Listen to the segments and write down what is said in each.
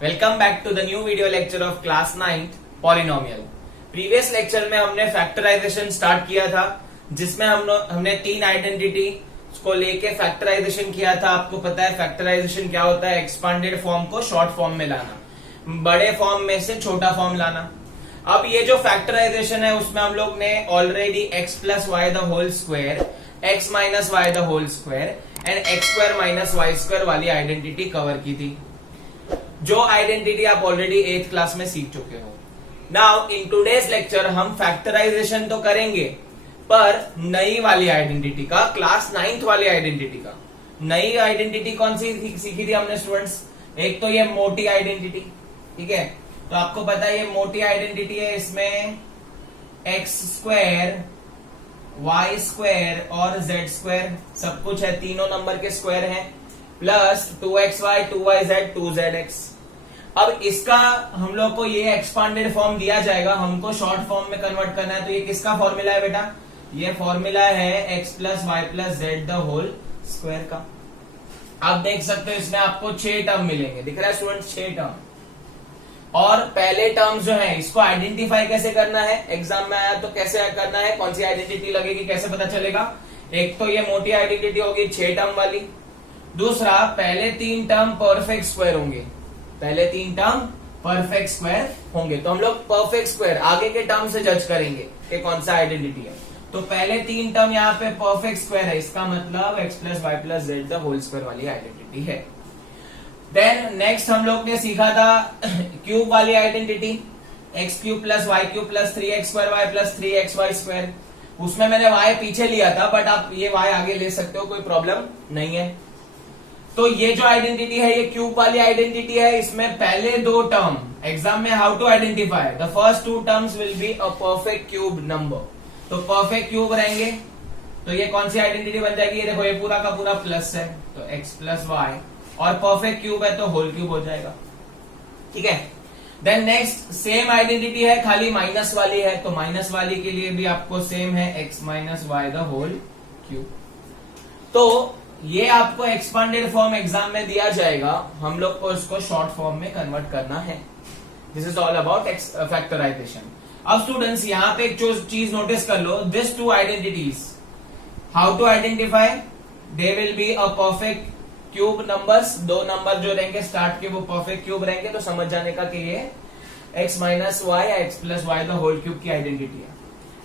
Welcome back to the new video lecture of class 9th polynomial. Previous lecture में हमने factorisation start किया था, जिसमें हमने तीन आइडेंटिटी को लेके फैक्टराइजेशन किया था। आपको पता है फैक्टराइजेशन क्या होता है? एक्सपांडेड फॉर्म को शॉर्ट फॉर्म में लाना, बड़े फॉर्म में से छोटा फॉर्म लाना। अब ये जो फैक्टराइजेशन है उसमें हम लोग ने already x plus Y the whole square, x minus Y the whole square and x square minus Y square वाली आइडेंटिटी कवर की थी, जो आइडेंटिटी आप ऑलरेडी 8th क्लास में सीख चुके हो। नाउ इन टुडेज लेक्चर हम फैक्टराइजेशन तो करेंगे, पर नई वाली आइडेंटिटी का, क्लास 9th वाली आइडेंटिटी का। नई आइडेंटिटी कौन सी सीखी थी हमने स्टूडेंट्स? एक तो ये मोटी आइडेंटिटी, ठीक है। तो आपको पता है ये मोटी आइडेंटिटी है, इसमें एक्स स्क्वायर, वाई स्क्वायर और जेड स्क्वायर सब कुछ है, तीनों नंबर के स्क्वायर हैं, प्लस 2xy 2yz 2zx। अब इसका हम लोग को ये एक्सपांडेड फॉर्म दिया जाएगा, हमको शॉर्ट फॉर्म में कन्वर्ट करना है। तो ये किसका फॉर्मूला है बेटा? ये फॉर्मूला है x plus Y plus Z the whole square का। आप देख सकते हो इसमें आपको 6 टर्म मिलेंगे, दिख रहा है स्टूडेंट? 6 टर्म। और पहले टर्म जो है इसको आइडेंटिफाई कैसे करना है? एग्जाम में आया तो कैसे करना है, कौन सी आइडेंटिटी लगेगी, कैसे पता चलेगा? एक तो ये मोटी आइडेंटिटी होगी 6 टर्म वाली। दूसरा, पहले 3 टर्म परफेक्ट स्क्वायर होंगे, पहले 3 टर्म परफेक्ट स्क्वायर होंगे। तो हम लोग परफेक्ट स्क्वायर आगे के टर्म से जज करेंगे कि कौन सा आइडेंटिटी है। तो पहले 3 टर्म यहाँ पे परफेक्ट स्क्वायर है, इसका मतलब x plus Y plus Z the whole square वाली आइडेंटिटी है। देन नेक्स्ट हम लोग ने सीखा था क्यूब वाली identity, X cube plus Y cube plus 3x square Y plus 3xy square. उसमें मैंने y पीछे लिया था, बट आप ये y आगे ले सकते हो, कोई प्रॉब्लम नहीं है। तो ये जो आइडेंटिटी है ये क्यूब वाली आइडेंटिटी है। इसमें पहले 2 टर्म, एग्जाम में how to identify the first 2 terms will be a perfect cube number. तो परफेक्ट क्यूब रहेंगे, तो ये कौन सी आइडेंटिटी बन जाएगी? ये देखो, ये पूरा का पूरा प्लस है, तो x प्लस वाई, और परफेक्ट क्यूब है तो होल क्यूब हो जाएगा, ठीक है। देन नेक्स्ट सेम आइडेंटिटी है, खाली माइनस वाली है, तो माइनस वाली के लिए भी आपको सेम है, x minus Y the whole cube. तो ये आपको एक्सपांडेड फॉर्म एग्जाम में दिया जाएगा, हम लोग को इसको शॉर्ट फॉर्म में कन्वर्ट करना है। This is all about factorisation. अब स्टूडेंट्स यहाँ पे एक चीज नोटिस कर लो, this 2 identities, how to identify? They will be a perfect cube numbers. 2 number जो रहेंगे स्टार्ट के वो परफेक्ट क्यूब रहेंगे, तो समझ जाने का कि ये x माइनस वाई या x plus Y the whole cube की आइडेंटिटी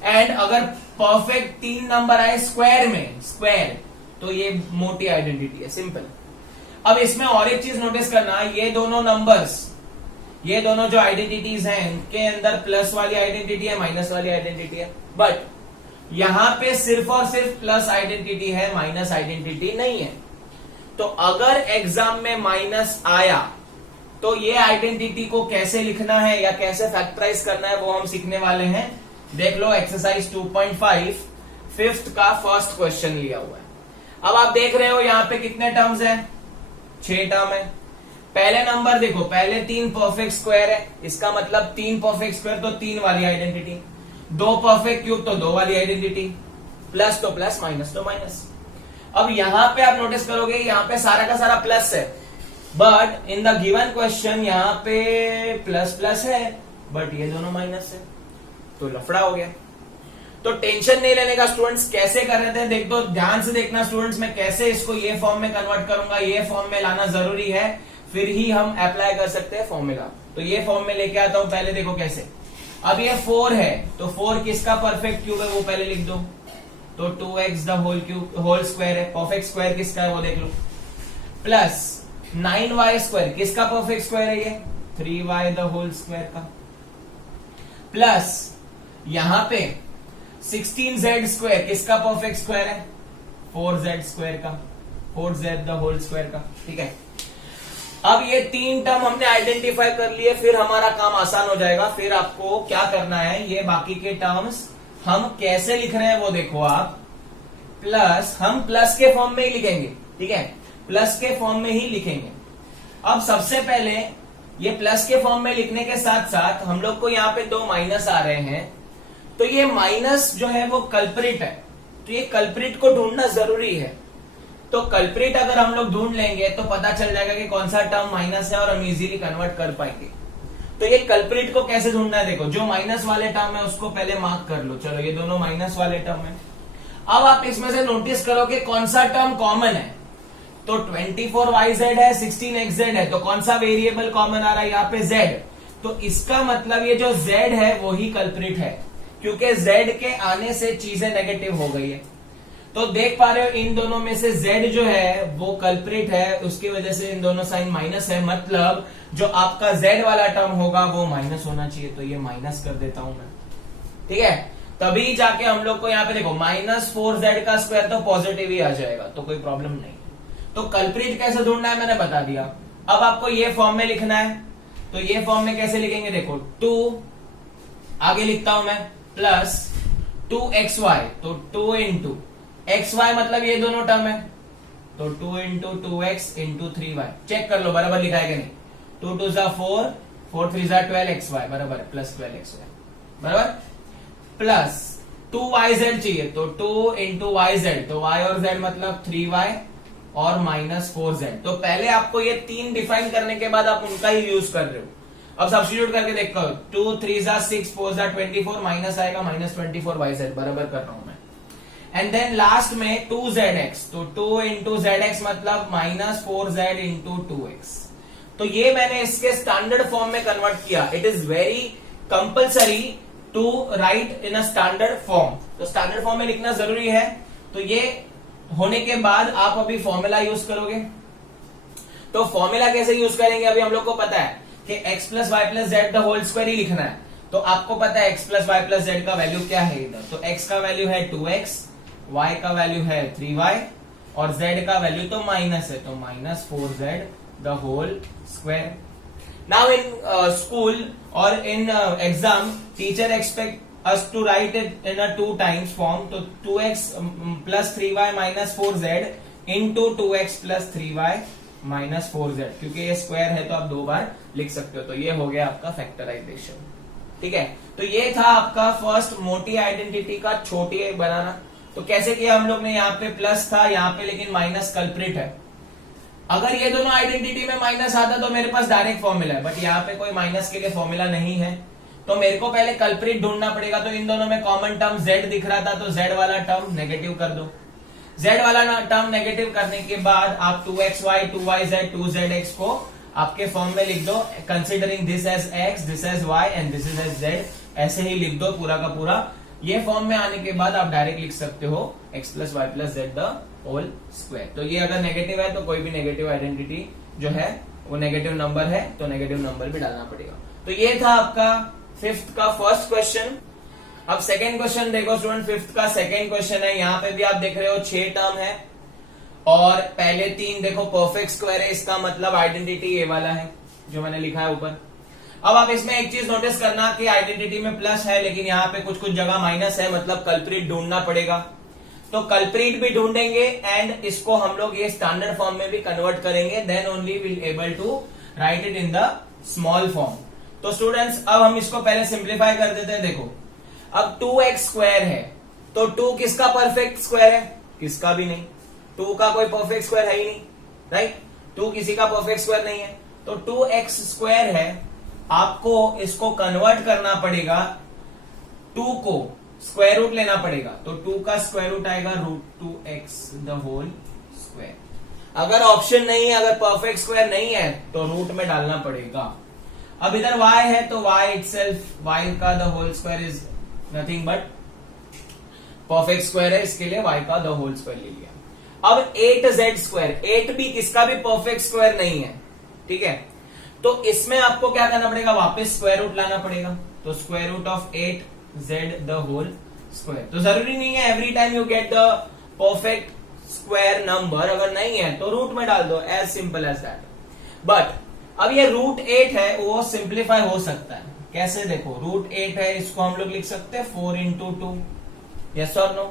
है। एंड अगर परफेक्ट 3 नंबर आए स्क्वायर में, स्क्वायर, तो ये मोटी आइडेंटिटी है, सिंपल। अब इसमें और एक चीज नोटिस करना, ये दोनों नंबर्स, ये दोनों जो आइडेंटिटीज हैं इनके अंदर प्लस वाली आइडेंटिटी है, माइनस वाली आइडेंटिटी है, बट यहां पे सिर्फ और सिर्फ प्लस आइडेंटिटी है, माइनस आइडेंटिटी नहीं है। तो अगर एग्जाम में माइनस आया तो ये आइडेंटिटी को कैसे लिखना है या कैसे फैक्टराइज करना है वो हम सीखने वाले हैं। देख लो एक्सरसाइज 2.5 5th का फर्स्ट क्वेश्चन लिया हुआ है। अब आप देख रहे हो यहाँ पे कितने टर्म्स हैं? 6 टर्म है। पहले नंबर देखो, पहले 3 परफेक्ट स्क्वायर है, इसका मतलब 3 परफेक्ट स्क्वायर तो 3 वाली आइडेंटिटी, 2 परफेक्ट क्यूब तो 2 वाली आइडेंटिटी, प्लस तो प्लस, माइनस तो माइनस। अब यहां पे आप नोटिस करोगे यहाँ पे सारा का सारा प्लस है, but in the given question यहाँ पे प्लस प्लस है, बट ये दोनों माइनस है, तो लफड़ा हो गया। तो टेंशन नहीं लेने का स्टूडेंट्स, कैसे कर रहे थे देख दो, ध्यान से देखना स्टूडेंट्स, मैं कैसे इसको ये फॉर्म में कन्वर्ट करूंगा, ये फॉर्म में लाना जरूरी है, फिर ही हम अप्लाई कर सकते हैं फॉर्मूला। तो ये फॉर्म में लेके आता हूं, पहले देखो कैसे। अब ये 4 है, तो 4 किसका परफेक्ट क्यूब है वो पहले लिख दो, तो 2x the whole cube whole square है, परफेक्ट स्क्वायर किसका है वो देख लो, प्लस 9y स्क्वायर किसका परफेक्ट स्क्वायर है? ये 3y द होल स्क्वायर का, प्लस यहां पे 16z स्क्वायर किसका परफेक्ट स्क्वायर है? 4z स्क्वायर का, 4z द होल स्क्वायर का, ठीक है। अब ये 3 टर्म हमने आइडेंटिफाई कर लिए, फिर हमारा काम आसान हो जाएगा। फिर आपको क्या करना है, ये बाकी के टर्म्स हम कैसे लिख रहे हैं वो देखो आप, प्लस, हम प्लस के फॉर्म में ही लिखेंगे, ठीक है, प्लस के फॉर्म में ही लिखेंगे। अब सबसे पहले ये प्लस के फॉर्म में लिखने के साथ साथ हम लोग को यहाँ पे 2 माइनस आ रहे हैं, तो ये माइनस जो है वो कल्प्रिट है, तो ये कल्प्रिट को ढूंढना जरूरी है। तो कल्प्रिट अगर हम लोग ढूंढ लेंगे तो पता चल जाएगा कि कौन सा टर्म माइनस है और हम इजीली कन्वर्ट कर पाएंगे। तो ये कल्प्रिट को कैसे ढूंढना है, देखो जो माइनस वाले टर्म है उसको पहले मार्क कर लो। चलो ये दोनों माइनस वाले टर्म है। अब आप इसमें से नोटिस करो कि कौन सा टर्म कॉमन है। तो 24yz है, 16xz है, तो कौन सा वेरिएबल कॉमन आ रहा है यहाँ पे, z। तो इसका मतलब ये जो z है वो ही कल्प्रिट है, क्योंकि z के आने से चीजें नेगेटिव हो गई है। तो देख पा रहे हो इन दोनों में से z जो है वो कल्प्रिट है, उसकी वजह से इन दोनों साइन माइनस है, मतलब जो आपका z वाला टर्म होगा वो माइनस होना चाहिए। तो ये माइनस कर देता हूं मैं, ठीक है। तभी जाके हम लोग को यहाँ पे देखो -4z का स्क्वायर तो पॉजिटिव ही आ जाएगा, तो कोई प्रॉब्लम नहीं। तो कल्प्रिट कैसे ढूंढना है मैंने बता दिया। अब आपको ये फॉर्म में लिखना है, तो ये फॉर्म में कैसे लिखेंगे, देखो 2 आगे लिखता हूं मैं प्लस 2xy, तो 2 इंटू xy मतलब ये दोनों टर्म है, तो 2 into 2x into 3y। Check कर लो बराबर लिखा है कि नहीं। 2 2 जा 4, 4 3 जा 12xy बराबर प्लस 12xy बराबर, प्लस 2yz चाहिए, तो 2 इंटू yz, तो y और z मतलब 3y और -4z। तो पहले आपको ये 3 डिफाइन करने के बाद आप उनका ही यूज कर रहे हो। अब सब्स्टिट्यूट करके देखो, 2 3 जा 6, 4 जा 24, माइनस आएगा -24yz बराबर कर रहा हूं मैं। एंड देन लास्ट में 2zx, तो 2 इंटू zx मतलब -4z इंटू 2x। तो ये मैंने इसके स्टैंडर्ड फॉर्म में कन्वर्ट किया। It is very compulsory to write in a standard form, तो स्टैंडर्ड फॉर्म में लिखना जरूरी है। तो ये होने के बाद आप अभी फॉर्मूला यूज करोगे। तो फॉर्मूला कैसे यूज करेंगे, अभी हम लोग को पता है कि x plus Y plus Z the whole square ही लिखना है। तो आपको पता है x plus Y plus z का वैल्यू क्या है इधर, तो x का वैल्यू है 2x, y का वैल्यू है 3y और z का वैल्यू तो माइनस है, तो -4z the whole square. Now in school और in exam teacher expect us to write it in a 2 times form, तो 2x plus 3y minus 4z into 2x plus 3y minus 4z, क्योंकि ये square है तो आप 2 बार लिख सकते हो। तो ये हो गया आपका फैक्टराइजेशन, ठीक है। तो ये था आपका फर्स्ट मोटी आइडेंटिटी का छोटी बनाना। तो कैसे किया हम लोग ने, यहाँ पे प्लस था यहाँ पे, लेकिन माइनस कल्प्रिट है। अगर ये दोनों आइडेंटिटी में माइनस आता तो मेरे पास डायरेक्ट फॉर्मूला है, बट यहाँ पे कोई माइनस के लिए फॉर्मूला नहीं है, तो मेरे को पहले कल्प्रिट ढूंढना पड़ेगा। तो इन दोनों में कॉमन टर्म z दिख रहा था, तो z वाला टर्म नेगेटिव कर दो। z वाला टर्म नेगेटिव करने के बाद आप 2xy 2yz 2zx को आपके फॉर्म में लिख दो, considering this as x, this as y and this is as z, ऐसे ही लिख दो पूरा का पूरा। ये फॉर्म में आने के बाद आप डायरेक्ट लिख सकते हो x plus Y plus Z the whole square. तो ये अगर नेगेटिव है तो कोई भी नेगेटिव आइडेंटिटी जो है वो नेगेटिव नंबर है, तो नेगेटिव नंबर भी डालना पड़ेगा। तो ये था आपका फिफ्थ का फर्स्ट क्वेश्चन। अब सेकेंड क्वेश्चन देखो स्टूडेंट, फिफ्थ का सेकेंड क्वेश्चन है। यहाँ पे भी आप देख रहे हो 6 टर्म है और पहले 3 देखो परफेक्ट स्क्वायर है, इसका मतलब आइडेंटिटी ये वाला है जो मैंने लिखा है ऊपर। अब आप इसमें एक चीज नोटिस करना कि आइडेंटिटी में प्लस है लेकिन यहाँ पे कुछ कुछ जगह माइनस है, मतलब कल्प्रिट ढूंढना पड़ेगा। तो कल्प्रिट भी ढूंढेंगे एंड इसको हम लोग ये स्टैंडर्ड फॉर्म में भी कन्वर्ट करेंगे, then only will able to write it in the small form. तो स्टूडेंट्स अब हम इसको पहले सिंप्लीफाई कर देते हैं। देखो अब 2x स्क्वायर है, तो 2 किसका परफेक्ट स्क्वायर है, किसका भी नहीं। 2 का कोई परफेक्ट स्क्वायर है ही नहीं, राइट। 2 किसी का परफेक्ट स्क्वायर नहीं है, तो 2x स्क्वायर है। आपको इसको कन्वर्ट करना पड़ेगा, 2 को स्क्वायर रूट लेना पड़ेगा, तो 2 का स्क्वायर रूट आएगा √2x द होल स्क्वायर। अगर ऑप्शन नहीं है, अगर परफेक्ट स्क्वायर नहीं है तो रूट में डालना पड़ेगा। अब इधर y है तो y itself, y का the whole square is nothing but perfect square है, इसके लिए y का द होल स्क्वायर ले लिया। अब 8z स्क्वायर, 8 भी किसका भी परफेक्ट स्क्वायर नहीं है, ठीक है। तो इसमें आपको क्या करना पड़ेगा, वापस स्क्वायर रूट लाना पड़ेगा। तो square root of 8z the whole square. तो जरूरी नहीं है every time you get the perfect square number, अगर नहीं है तो रूट में डाल दो, as simple as that. But अब ये √8 है वो सिंप्लीफाई हो सकता है, कैसे देखो √8 है, इसको हम लोग लिख सकते हैं 4 इंटू 2, यस और नो।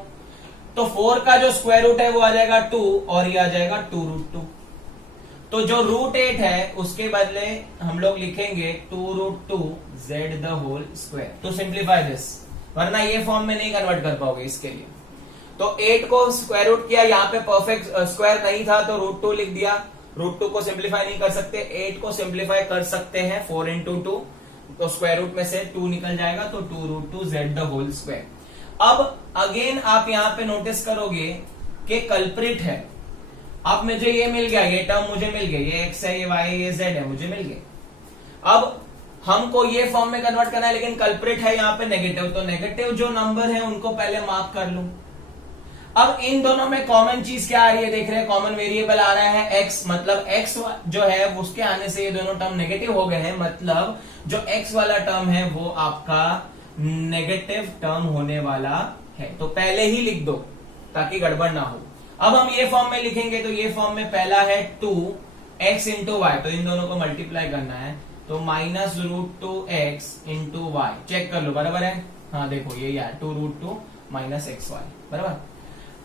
तो 4 का जो स्क्वायर रूट है वो आ जाएगा 2 और ये आ जाएगा 2√2। तो जो √8 है उसके बदले हम लोग लिखेंगे 2√2z the whole square to simplify this, वरना ये फॉर्म में नहीं कन्वर्ट कर पाओगे इसके लिए। तो 8 को स्क्वायर रूट किया, यहाँ पे परफेक्ट स्क्वायर नहीं था तो √2 लिख दिया। √2 को सिंप्लीफाई नहीं कर सकते, 8 को सिंप्लीफाई कर सकते हैं 4 into 2, तो स्क्वायर रूट में से 2 निकल जाएगा, तो 2√2z द होल स्क्वायर। अब अगेन आप यहाँ पे नोटिस करोगे कि कल्प्रिट है। अब मुझे ये मिल गया, ये टर्म मुझे मिल गया, ये x है, ये y है, ये z है, मुझे मिल गया। अब हमको ये फॉर्म में कन्वर्ट करना है, लेकिन कल्प्रिट है यहाँ पे नेगेटिव, तो नेगेटिव जो नंबर है उनको पहले मार्क कर लूं। अब इन दोनों में कॉमन चीज क्या आ रही है, देख रहे हैं, कॉमन वेरिएबल आ रहा है x, मतलब x जो है उसके आने से ये दोनों टर्म नेगेटिव हो गए हैं, मतलब जो x वाला टर्म है वो आपका नेगेटिव टर्म होने वाला है। तो पहले ही लिख दो ताकि गड़बड़ ना हो। अब हम ये फॉर्म में लिखेंगे, तो ये फॉर्म में पहला है 2x into y, तो इन दोनों को मल्टीप्लाई करना है, तो -√2x into y, चेक कर लो बराबर है, हाँ देखो ये यार 2√2 - xy बराबर,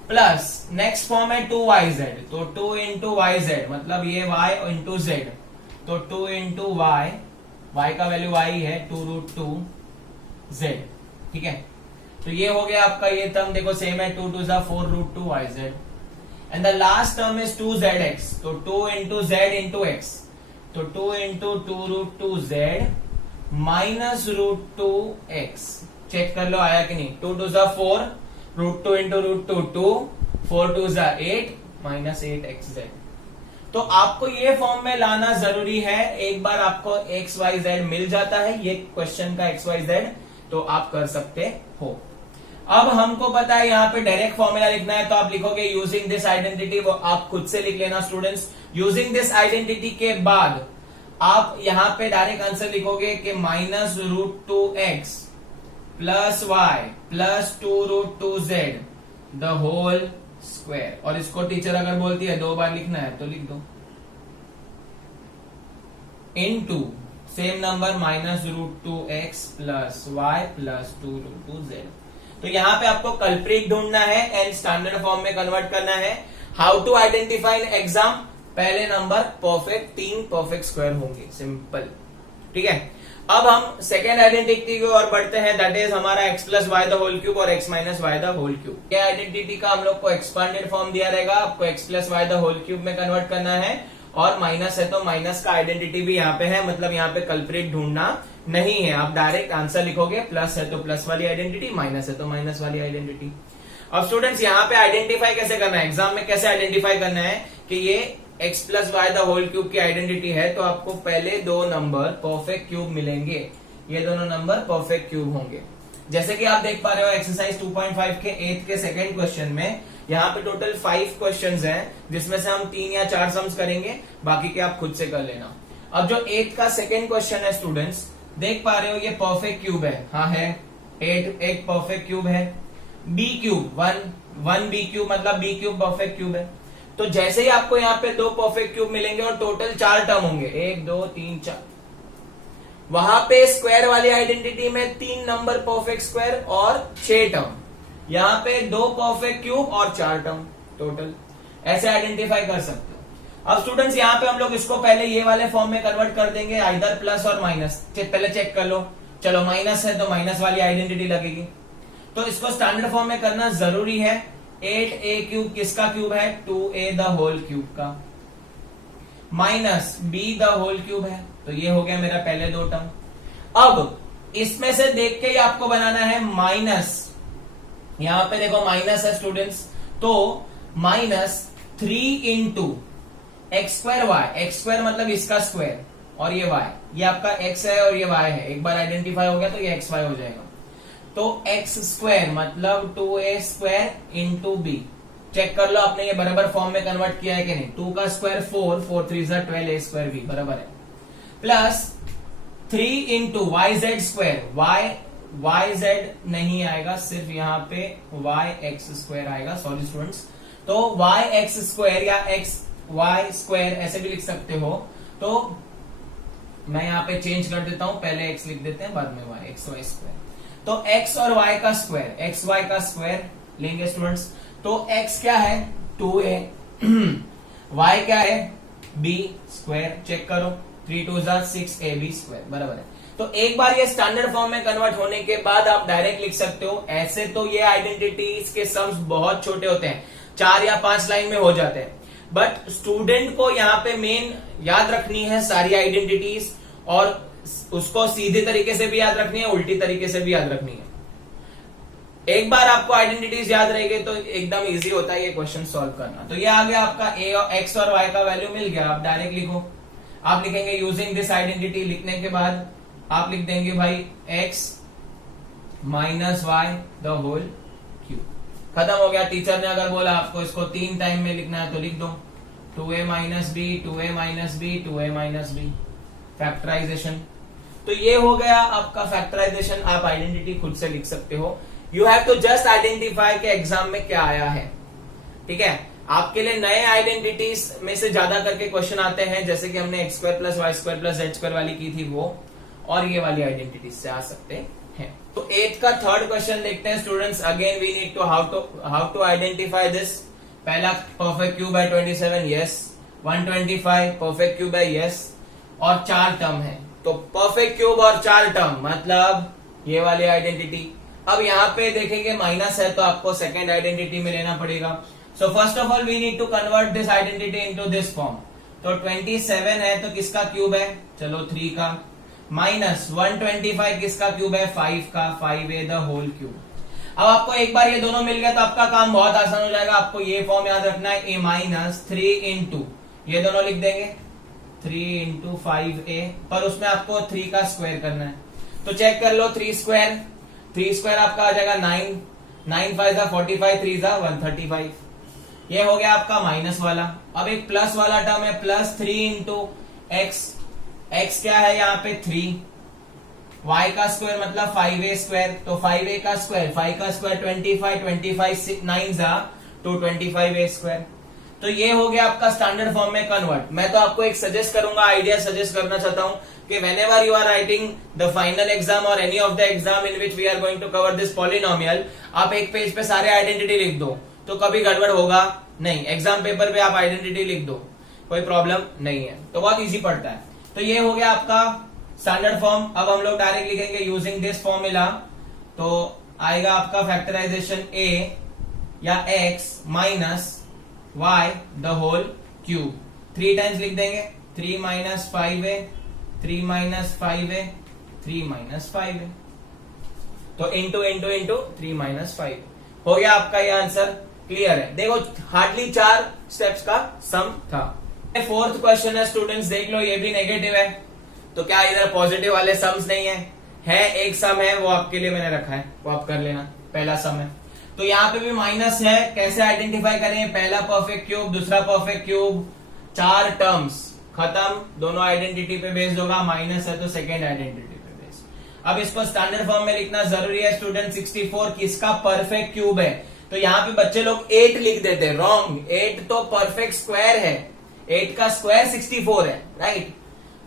प्लस नेक्स्ट फॉर्म है 2yz, तो 2 into yz मतलब ये y into z, तो 2 into y का वैल्यू y है 2√2z, ठीक है। तो ये हो गया आपका ये टर्म, देखो सेम है, 2 2 4√2yz, and the last term is 2zx, तो 2 into z into x, तो 2 into 2√2z -√2x, चेक कर लो आया कि नहीं, 2 2 4, √2 into √2 2, 4 2 8 -8xz। तो आपको ये फॉर्म में लाना जरूरी है। एक बार आपको xyz मिल जाता है, ये क्वेश्चन का xyz, तो आप कर सकते हो। अब हमको पता है यहाँ पे डायरेक्ट फॉर्मूला लिखना है, तो आप लिखोगे यूजिंग दिस आइडेंटिटी, वो आप खुद से लिख लेना स्टूडेंट्स। यूजिंग दिस आइडेंटिटी के बाद आप यहाँ पे डायरेक्ट आंसर लिखोगे कि -√2x + y + 2√2z the whole square, और इसको टीचर अगर बोलती है 2 बार लिखना है तो लिख दो, into same number -√2x + y + 2√2z। तो यहाँ पे आपको कल्प्रिट ढूंढना है एंड स्टैंडर्ड फॉर्म में कन्वर्ट करना है। How to identify in exam, पहले नंबर परफेक्ट, 3 परफेक्ट स्क्वायर होंगे, सिंपल, ठीक है। अब हम सेकेंड आइडेंटिटी की ओर बढ़ते हैं, दैट इज हमारा x + y the whole cube और x - y the whole cube. ये आइडेंटिटी का हम लोग को एक्सपांडेड फॉर्म दिया रहेगा, आपको x + y the whole cube में कन्वर्ट करना है, और माइनस है तो माइनस का आइडेंटिटी भी यहाँ पे है, मतलब यहाँ पे कल्प्रिट ढूंढना नहीं है, आप डायरेक्ट आंसर लिखोगे, प्लस है तो प्लस वाली आइडेंटिटी, माइनस है तो माइनस वाली आइडेंटिटी। अब स्टूडेंट्स यहाँ पे आइडेंटिफाई कैसे करना है, एग्जाम में कैसे आइडेंटिफाई करना है कि ये x + y the whole cube की आइडेंटिटी है, तो आपको पहले 2 नंबर परफेक्ट क्यूब मिलेंगे, ये दोनों नंबर परफेक्ट क्यूब होंगे। जैसे कि आप देख पा रहे हो एक्सरसाइज 2.5 के 8th के सेकंड क्वेश्चन में, यहाँ पे टोटल 5 क्वेश्चंस हैं, जिसमें से हम 3 या 4 सम्स करेंगे, बाकी के आप खुद से कर लेना। अब जो 8th का सेकंड क्वेश्चन है स्टूडेंट्स, देख पा रहे हो ये परफेक्ट क्यूब है, हाँ है, 8 एक परफेक्ट क्यूब है, बी क्यूब 1 बी क्यूब मतलब बी क्यूब परफेक्ट क्यूब है। तो जैसे ही आपको यहाँ पे 2 परफेक्ट क्यूब मिलेंगे और टोटल 4 टर्म होंगे, 1 2 3 4, वहां पे स्क्वायर वाली आइडेंटिटी में 3 नंबर परफेक्ट स्क्वायर और 6 टर्म, यहाँ पे 2 परफेक्ट क्यूब और 4 टर्म टोटल, ऐसे आइडेंटिफाई कर सकते हो। अब स्टूडेंट्स यहाँ पे हम लोग इसको पहले ये वाले फॉर्म में कन्वर्ट कर देंगे, आइदर प्लस और माइनस, पहले चेक कर लो, चलो माइनस है तो माइनस वाली आइडेंटिटी लगेगी, तो इसको स्टैंडर्ड फॉर्म में करना जरूरी है। 8a क्यूब किसका क्यूब है, 2a द होल क्यूब का, minus b the whole cube है, तो ये हो गया मेरा पहले 2 टर्म। अब इसमें से देख के ही आपको बनाना है माइनस, यहां पे देखो माइनस है स्टूडेंट्स, तो -3 into x² y, x² मतलब इसका स्क्वायर और ये y, ये आपका x है और ये y है, एक बार आइडेंटिफाई हो गया तो ये xy हो जाएगा, तो x² मतलब 2a² into b, चेक कर लो आपने ये बराबर फॉर्म में कन्वर्ट किया है कि नहीं, 2 का स्क्वायर 4, 4 3 12 a² b बराबर है, प्लस 3 into yz², yz नहीं आएगा, सिर्फ यहाँ पे yx² आएगा, सॉरी स्टूडेंट्स, तो yx² या xy² ऐसे भी लिख सकते हो, तो मैं यहाँ पे चेंज कर देता हूं, पहले x लिख देते हैं बाद में y, xy², तो x और y का स्क्वायर, xy का स्क्वायर लेंगे स्टूडेंट्स, तो x क्या है 2a, y क्या है b², चेक करो 3 2 6ab² बराबर है, तो एक बार ये स्टैंडर्ड फॉर्म में कन्वर्ट होने के बाद आप डायरेक्ट लिख सकते हो। ऐसे तो ये आइडेंटिटीज के सम्स बहुत छोटे होते हैं, 4 या 5 लाइन में हो जाते हैं, बट स्टूडेंट को यहाँ पे मेन याद रखनी है सारी आइडेंटिटीज, और उसको सीधे तरीके से भी याद रखनी है, उल्टी तरीके से भी याद रखनी है। एक बार आपको आइडेंटिटीज याद रहेगी तो एकदम इजी होता है ये क्वेश्चन सॉल्व करना। तो ये आ गया आपका ए और एक्स और वाई का वैल्यू मिल गया। आप डायरेक्ट लिखो, आप लिखेंगे यूजिंग दिस आइडेंटिटी। लिखने के बाद आप लिख देंगे भाई x minus Y the whole cube. खत्म हो गया। टीचर ने अगर बोला आपको इसको 3 टाइम में लिखना है तो लिख दो 2a minus b 2a minus b 2a minus b, factorisation. तो ये हो गया आपका फैक्टराइजेशन। आप आइडेंटिटी खुद से लिख सकते हो। You have to just identify के एग्जाम में क्या आया है। ठीक है, आपके लिए नए आइडेंटिटीज में से ज्यादा करके क्वेश्चन आते हैं, जैसे कि हमने x square plus y square plus z square वाली की थी वो, और ये वाली आइडेंटिटीज से आ सकते हैं। तो 8 का थर्ड क्वेश्चन देखते हैं students. Again we need to how to identify this. पहला परफेक्ट क्यूब है 27, यस। 125 परफेक्ट क्यूब है, यस। और 4 टर्म है, तो परफेक्ट क्यूब और 4 टर्म मतलब ये वाली आइडेंटिटी। अब यहाँ पे देखेंगे माइनस है तो आपको सेकेंड आइडेंटिटी में लेना पड़ेगा। So first of all we need to convert this identity into this form. तो 27 है तो किसका क्यूब है, चलो 3 का, माइनस 125 किसका क्यूब है, 5 का, 5a द होल क्यूब। अब आपको एक बार ये दोनों मिल गया तो आपका काम बहुत आसान हो जाएगा। आपको ये फॉर्म याद रखना है, a माइनस 3 इंटू, ये दोनों लिख देंगे 3 इंटू 5a, पर उसमें आपको 3 का स्क्वायर करना है। तो चेक कर लो 3 स्क्वायर आपका आ जाएगा 9, 9 5 जा 45, 3 जा 135। ये हो गया आपका माइनस वाला। अब एक प्लस वाला टर्म है, प्लस 3 इंटू एक्स। एक्स क्या है यहाँ पे 3, y का स्क्वायर मतलब 5a स्क्वायर, तो 5a का स्क्वायर 5 का स्क्वायर 25, 25 9 जा तो 25a स्क्वायर। तो ये हो गया आपका स्टैंडर्ड फॉर्म में कन्वर्ट। मैं तो आपको एक सजेस्ट करूंगा, आइडिया सजेस्ट करना चाहता हूं कि whenever you are writing the final exam or any of the exam in which we are going to cover this polynomial, आप एक पेज पे सारे आइडेंटिटी लिख दो तो कभी गड़बड़ होगा नहीं। एग्जाम पेपर पे आप आइडेंटिटी लिख दो, कोई प्रॉब्लम नहीं है, तो बहुत इजी पड़ता है। तो ये हो गया आपका स्टैंडर्ड फॉर्म। अब हम लोग डायरेक्ट लिखेंगे यूजिंग दिस फॉर्मूला, तो आएगा आपका फैक्टराइजेशन a या x minus y the whole cube. 3 times लिख देंगे, 3 minus 5a, 3 minus 5a, 3 minus 5a, तो इंटू इंटू इंटू 3 माइनस 5 हो गया आपका ये आंसर। क्लियर है? देखो हार्डली 4 स्टेप्स का सम था। फोर्थ क्वेश्चन है स्टूडेंट्स, देख लो ये भी नेगेटिव है, तो क्या इधर पॉजिटिव वाले सम्स नहीं है? एक सम है, वो आपके लिए मैंने रखा है, वो आप कर लेना। पहला सम है तो यहाँ पे भी माइनस है, कैसे आइडेंटिफाई करें? पहला परफेक्ट क्यूब, दूसरा परफेक्ट क्यूब, 4 टर्म्स खत्म, दोनों आइडेंटिटी पे बेस्ड होगा। माइनस है तो सेकेंड आइडेंटिटी पे बेस्ड। अब इसको स्टैंडर्ड फॉर्म में लिखना जरूरी है स्टूडेंट। 64 किसका परफेक्ट क्यूब है? तो यहाँ पे बच्चे लोग 8 लिख देते हैं, रॉन्ग। 8 तो परफेक्ट स्क्वायर है, 8 का स्क्वायर 64 है, राइट?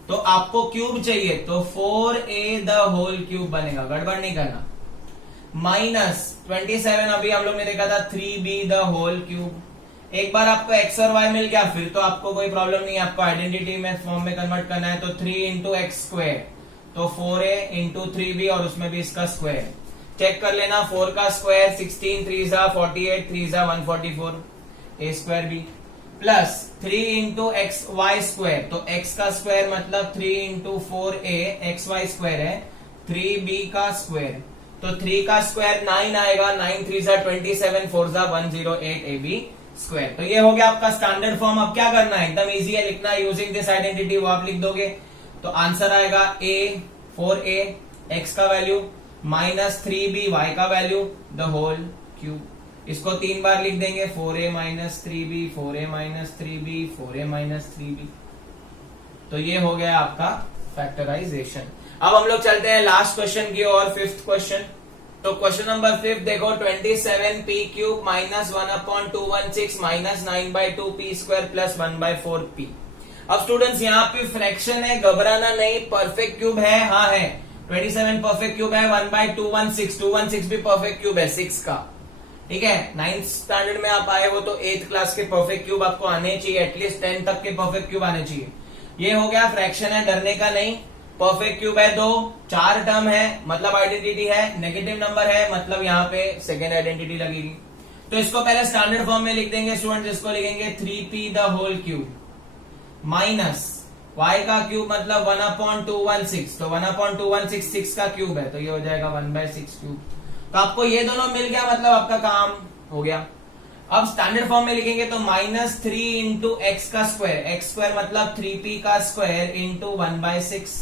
तो आपको क्यूब चाहिए तो 4a द होल क्यूब बनेगा, गड़बड़ नहीं करना। माइनस 27 अभी हम लोग ने देखा था 3b द होल क्यूब। एक बार आपको x और y मिल गया फिर तो आपको कोई प्रॉब्लम नहीं है, आपको आइडेंटिटी में फॉर्म में कन्वर्ट करना है। तो 3 इंटू एक्स स्क्वायर, तो 4a इंटू 3b, और उसमें भी इसका स्क्वायर चेक कर लेना। 4 का स्क्वायर 16, 3 जा 48, 3 जा 144, a square b, plus 3 into x y square, तो x का स्क्वायर मतलब 3 into 4a x y square है, 3b का स्क्वायर, तो 3 का स्क्वायर 9 आएगा, 9 3 जा 27, 4 जा 108 ab स्क्वायर। तो ये हो गया आपका स्टैंडर्ड फॉर्म। अब क्या करना है? एकदम इजी है लिखना, यूजिंग दिस आइडेंटिटी, वो आप लिख दोगे तो आंसर आएगा a 4a x का वैल्यू माइनस 3b y का वैल्यू द होल क्यूब। इसको 3 बार लिख देंगे, 4a minus 3b, 4a minus 3b, 4a minus 3b। तो ये हो गया आपका फैक्टराइजेशन। अब हम लोग चलते हैं लास्ट क्वेश्चन की ओर, 5th क्वेश्चन। तो क्वेश्चन नंबर 5 देखो, 27p cube minus 1/216 minus 9/2 p square plus 1/4p। अब स्टूडेंट्स यहाँ पे फ्रैक्शन है, घबराना नहीं, परफेक्ट क्यूब है, हाँ है। 27 परफेक्ट क्यूब है, 1/216, 216 भी परफेक्ट क्यूब है 6 का, ठीक है। 9th स्टैंडर्ड में आप आए हो तो 8th क्लास के परफेक्ट क्यूब आपको आने चाहिए, एटलीस्ट 10 तक के परफेक्ट क्यूब आने चाहिए। ये हो गया फ्रैक्शन है, डरने का नहीं। परफेक्ट क्यूब है 2, 4 टर्म है मतलब आइडेंटिटी है, नेगेटिव नंबर है मतलब यहाँ पे सेकेंड आइडेंटिटी लगेगी। तो इसको पहले स्टैंडर्ड फॉर्म में लिख देंगे स्टूडेंट, इसको लिखेंगे 3p the whole cube minus y का क्यूब मतलब 1/216, तो 1/216 6 का क्यूब है तो ये हो जाएगा 1/6 क्यूब। तो आपको ये दोनों मिल गया मतलब आपका काम हो गया। अब स्टैंडर्ड फॉर्म में लिखेंगे तो -3 इंटू एक्स का स्क्वायर, एक्स स्क्वायर मतलब 3p का स्क्वायर इंटू 1/6।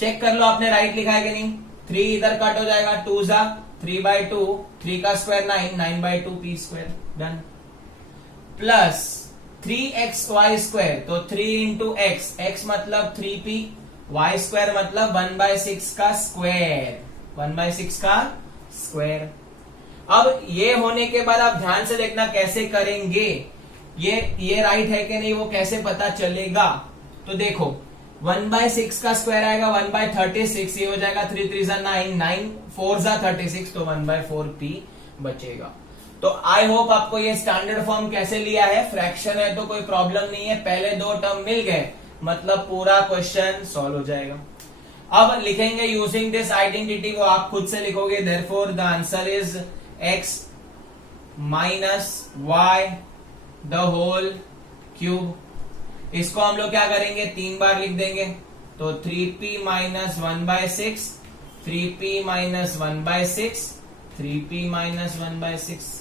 चेक कर लो आपने राइट लिखा है कि नहीं, 3 इधर कट हो जाएगा, 2 जा 3/2, 3 का square 9, 9/2 p square, done. Plus 3xy square, तो 3 इंटू एक्स, एक्स मतलब 3p, y स्क्वायर मतलब 1/6 का स्क्वायर, 1/6 का स्क्वायर। अब ये होने के बाद आप ध्यान से देखना कैसे करेंगे, ये राइट है कि नहीं वो कैसे पता चलेगा। तो देखो 1/6 का स्क्वायर आएगा 1/36, ये हो जाएगा 3 3 जा 9, 9 4 जा 36, तो 1/4p बचेगा। तो आई होप आपको ये स्टैंडर्ड फॉर्म कैसे लिया है, फ्रैक्शन है तो कोई प्रॉब्लम नहीं है, पहले 2 टर्म मिल गए मतलब पूरा क्वेश्चन सॉल्व हो जाएगा। अब लिखेंगे यूजिंग दिस आइडेंटिटी, वो आप खुद से लिखोगे, therefore the answer is x minus y the whole cube. इसको हम लोग क्या करेंगे 3 बार लिख देंगे, तो 3p minus 1/6, 3p minus 1/6, 3p minus 1/6।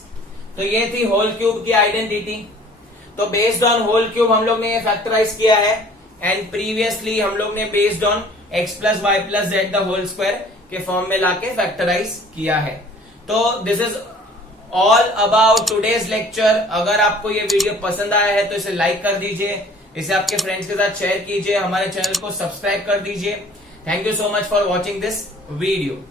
तो ये थी होल क्यूब की आइडेंटिटी। तो बेस्ड ऑन होल क्यूब हम लोग ने ये फैक्टराइज किया है, एंड प्रीवियसली हम लोग ने based on x plus Y plus Z the whole square के फॉर्म में लाके फैक्टराइज किया है। तो this is all about today's lecture. अगर आपको ये वीडियो पसंद आया है तो इसे लाइक कर दीजिए, इसे आपके फ्रेंड्स के साथ शेयर कीजिए, हमारे चैनल को सब्सक्राइब कर दीजिए। Thank you so much for watching this video.